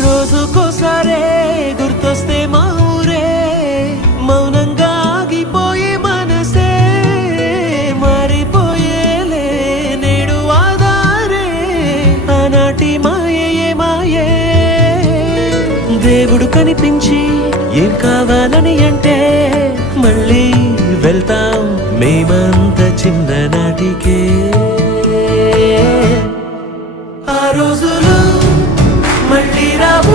రోజుకోసారే గుర్తొస్తే మా ఊరే మౌనంగా ఆగిపోయే మనసే మారిపోయేలే నేడు ఆధారే ఆనాటి మాయే మాయే దేవుడు కనిపించి ఏం కావాలని అంటే మళ్ళీ వెళ్తాం మేమంత చిన్ననాటికే ఆ రోజులు మళ్ళీ రావు